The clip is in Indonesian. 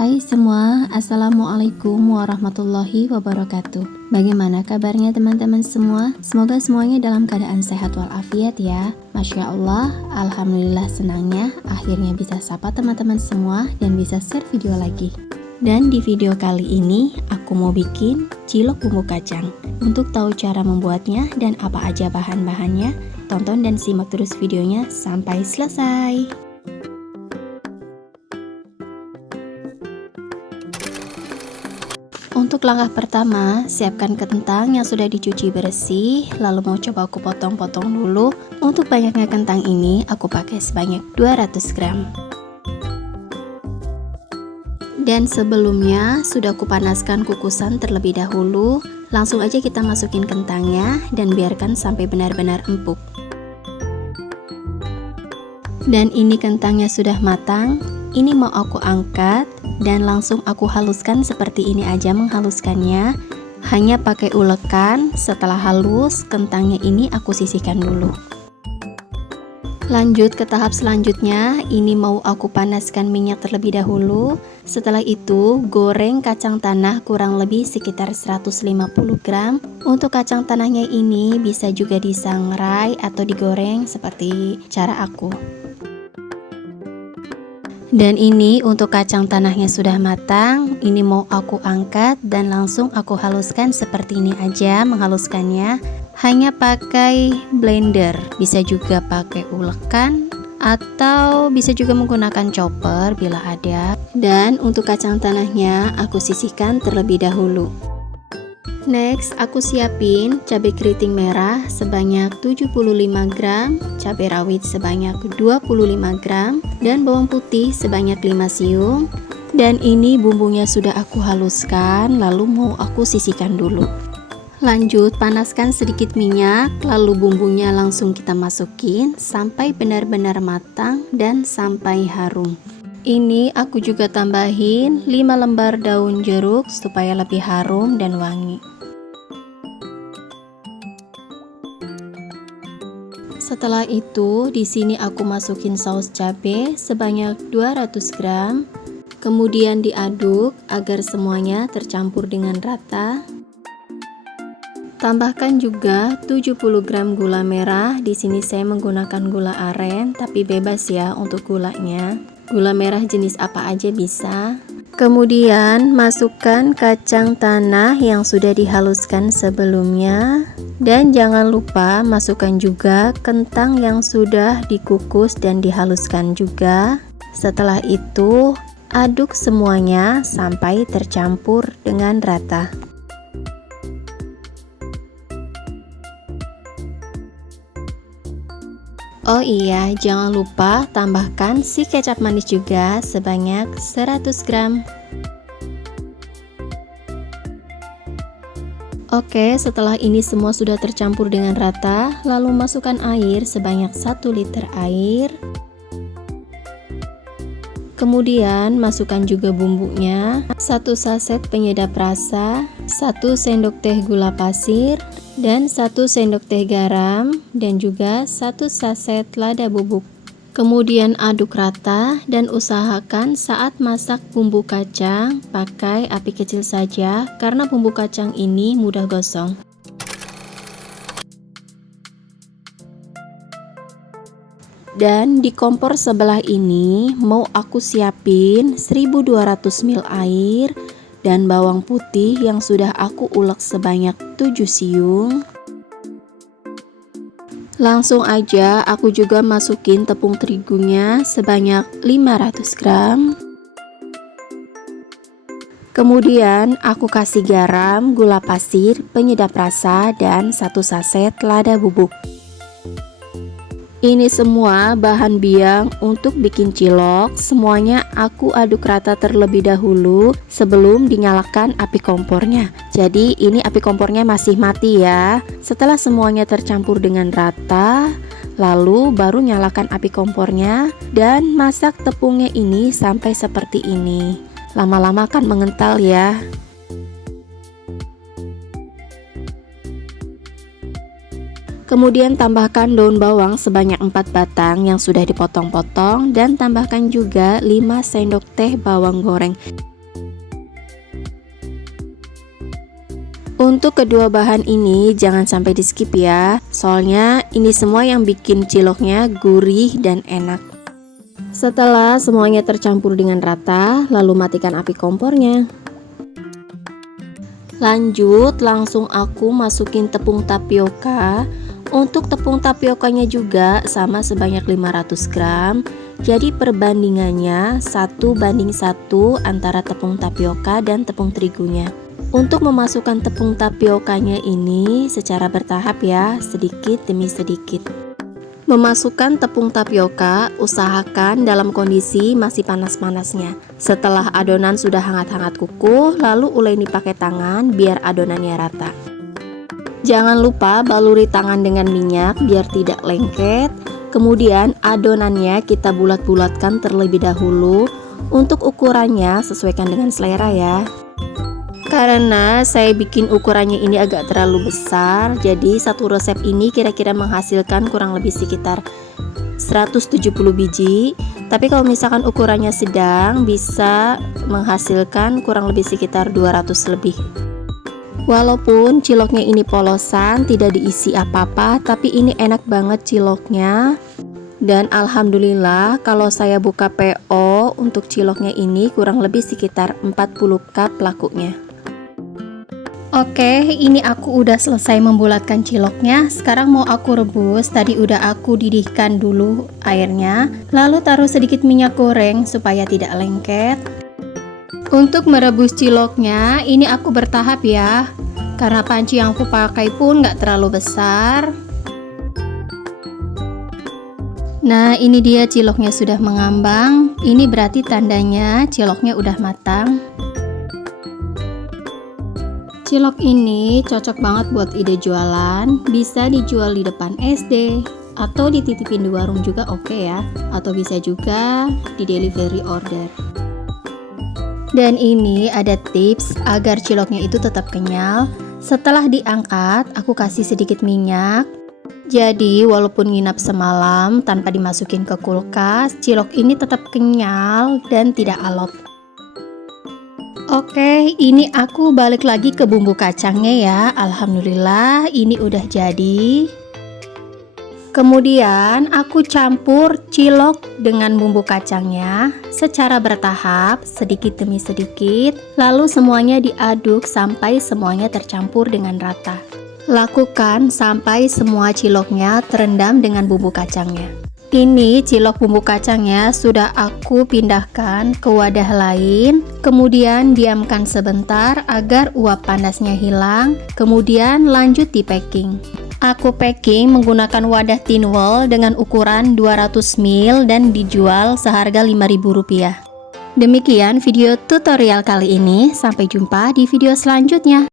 Hai semua, Assalamualaikum warahmatullahi wabarakatuh. Bagaimana kabarnya teman-teman semua? Semoga semuanya dalam keadaan sehat walafiat ya. Masya Allah, Alhamdulillah senangnya akhirnya bisa sapa teman-teman semua dan bisa share video lagi. Dan di video kali ini aku mau bikin cilok bumbu kacang. Untuk tahu cara membuatnya dan apa aja bahan-bahannya, tonton dan simak terus videonya sampai selesai. Untuk langkah pertama, siapkan kentang yang sudah dicuci bersih, lalu mau coba aku potong-potong dulu. Untuk banyaknya kentang ini, aku pakai sebanyak 200 gram. Dan sebelumnya, sudah aku panaskan kukusan terlebih dahulu. Langsung aja kita masukin kentangnya dan biarkan sampai benar-benar empuk. Dan ini kentangnya sudah matang. Ini mau aku angkat dan langsung aku haluskan seperti ini aja menghaluskannya. Hanya pakai ulekan. Setelah halus, kentangnya ini aku sisihkan dulu. Lanjut ke tahap selanjutnya. Ini mau aku panaskan minyak terlebih dahulu. Setelah itu, goreng kacang tanah kurang lebih sekitar 150 gram. Untuk kacang tanahnya ini bisa juga disangrai atau digoreng seperti cara aku. Dan ini untuk kacang tanahnya sudah matang. Ini mau aku angkat dan langsung aku haluskan seperti ini aja menghaluskannya. Hanya pakai blender, bisa juga pakai ulekan atau bisa juga menggunakan chopper bila ada. Dan untuk kacang tanahnya aku sisihkan terlebih dahulu. Next, aku siapin cabai keriting merah sebanyak 75 gram, cabai rawit sebanyak 25 gram, dan bawang putih sebanyak 5 siung. Dan ini bumbunya sudah aku haluskan, lalu mau aku sisihkan dulu. Lanjut, panaskan sedikit minyak, lalu bumbunya langsung kita masukin sampai benar-benar matang dan sampai harum. Ini aku juga tambahin 5 lembar daun jeruk supaya lebih harum dan wangi. Setelah itu, di sini aku masukin saus cabai sebanyak 200 gram. Kemudian diaduk agar semuanya tercampur dengan rata. Tambahkan juga 70 gram gula merah. Di sini saya menggunakan gula aren, tapi bebas ya untuk gulanya. Gula merah jenis apa aja bisa. Kemudian masukkan kacang tanah yang sudah dihaluskan sebelumnya. Dan jangan lupa masukkan juga kentang yang sudah dikukus dan dihaluskan juga. Setelah itu, aduk semuanya sampai tercampur dengan rata. Oh iya, jangan lupa tambahkan si kecap manis juga sebanyak 100 gram. Oke, setelah ini semua sudah tercampur dengan rata, lalu masukkan air sebanyak 1 liter air. Kemudian masukkan juga bumbunya, 1 saset penyedap rasa, 1 sendok teh gula pasir, dan 1 sendok teh garam, dan juga 1 saset lada bubuk. Kemudian aduk rata dan usahakan saat masak bumbu kacang pakai api kecil saja karena bumbu kacang ini mudah gosong. Dan di kompor sebelah ini mau aku siapin 1200 ml air dan bawang putih yang sudah aku ulek sebanyak 7 siung. Langsung aja aku juga masukin tepung terigunya sebanyak 500 gram. Kemudian aku kasih garam, gula pasir, penyedap rasa, dan 1 saset lada bubuk. Ini semua bahan biang untuk bikin cilok. Semuanya aku aduk rata terlebih dahulu sebelum dinyalakan api kompornya. Jadi ini api kompornya masih mati ya. Setelah semuanya tercampur dengan rata, lalu baru nyalakan api kompornya dan masak tepungnya ini sampai seperti ini. Lama-lama kan mengental ya. Kemudian tambahkan daun bawang sebanyak 4 batang yang sudah dipotong-potong dan tambahkan juga 5 sendok teh bawang goreng. Untuk kedua bahan ini jangan sampai di skip ya, soalnya ini semua yang bikin ciloknya gurih dan enak. Setelah semuanya tercampur dengan rata, lalu matikan api kompornya. Lanjut, langsung aku masukin tepung tapioka. Untuk tepung tapiokanya juga sama sebanyak 500 gram. Jadi perbandingannya 1:1 antara tepung tapioka dan tepung terigunya. Untuk memasukkan tepung tapiokanya ini secara bertahap ya, sedikit demi sedikit. Memasukkan tepung tapioka, usahakan dalam kondisi masih panas-panasnya. Setelah adonan sudah hangat-hangat kukuh, lalu uleni pakai tangan biar adonannya rata. Jangan lupa baluri tangan dengan minyak biar tidak lengket. Kemudian adonannya kita bulat-bulatkan terlebih dahulu. Untuk ukurannya sesuaikan dengan selera ya. Karena saya bikin ukurannya ini agak terlalu besar, jadi satu resep ini kira-kira menghasilkan kurang lebih sekitar 170 biji. Tapi kalau misalkan ukurannya sedang, bisa menghasilkan kurang lebih sekitar 200 lebih. Walaupun ciloknya ini polosan, tidak diisi apa-apa, tapi ini enak banget ciloknya. Dan alhamdulillah kalau saya buka PO untuk ciloknya ini kurang lebih sekitar 40 cup lakunya. Oke, ini aku udah selesai membulatkan ciloknya. Sekarang mau aku rebus. Tadi udah aku didihkan dulu airnya. Lalu taruh sedikit minyak goreng supaya tidak lengket. Untuk merebus ciloknya, ini aku bertahap ya. Karena panci yang aku pakai pun nggak terlalu besar. Nah, ini dia ciloknya sudah mengambang. Ini berarti tandanya ciloknya udah matang. Cilok ini cocok banget buat ide jualan, bisa dijual di depan SD atau dititipin di warung juga oke ya, atau bisa juga di delivery order. Dan ini ada tips agar ciloknya itu tetap kenyal. Setelah diangkat, aku kasih sedikit minyak. Jadi walaupun nginap semalam tanpa dimasukin ke kulkas, cilok ini tetap kenyal dan tidak alot. Oke, ini aku balik lagi ke bumbu kacangnya ya. Alhamdulillah ini udah jadi. Kemudian aku campur cilok dengan bumbu kacangnya secara bertahap, sedikit demi sedikit. Lalu semuanya diaduk sampai semuanya tercampur dengan rata. Lakukan sampai semua ciloknya terendam dengan bumbu kacangnya. Ini cilok bumbu kacangnya sudah aku pindahkan ke wadah lain. Kemudian diamkan sebentar agar uap panasnya hilang. Kemudian lanjut di packing. Aku packing menggunakan wadah tin wall dengan ukuran 200 ml dan dijual seharga Rp5.000. Demikian video tutorial kali ini. Sampai jumpa di video selanjutnya.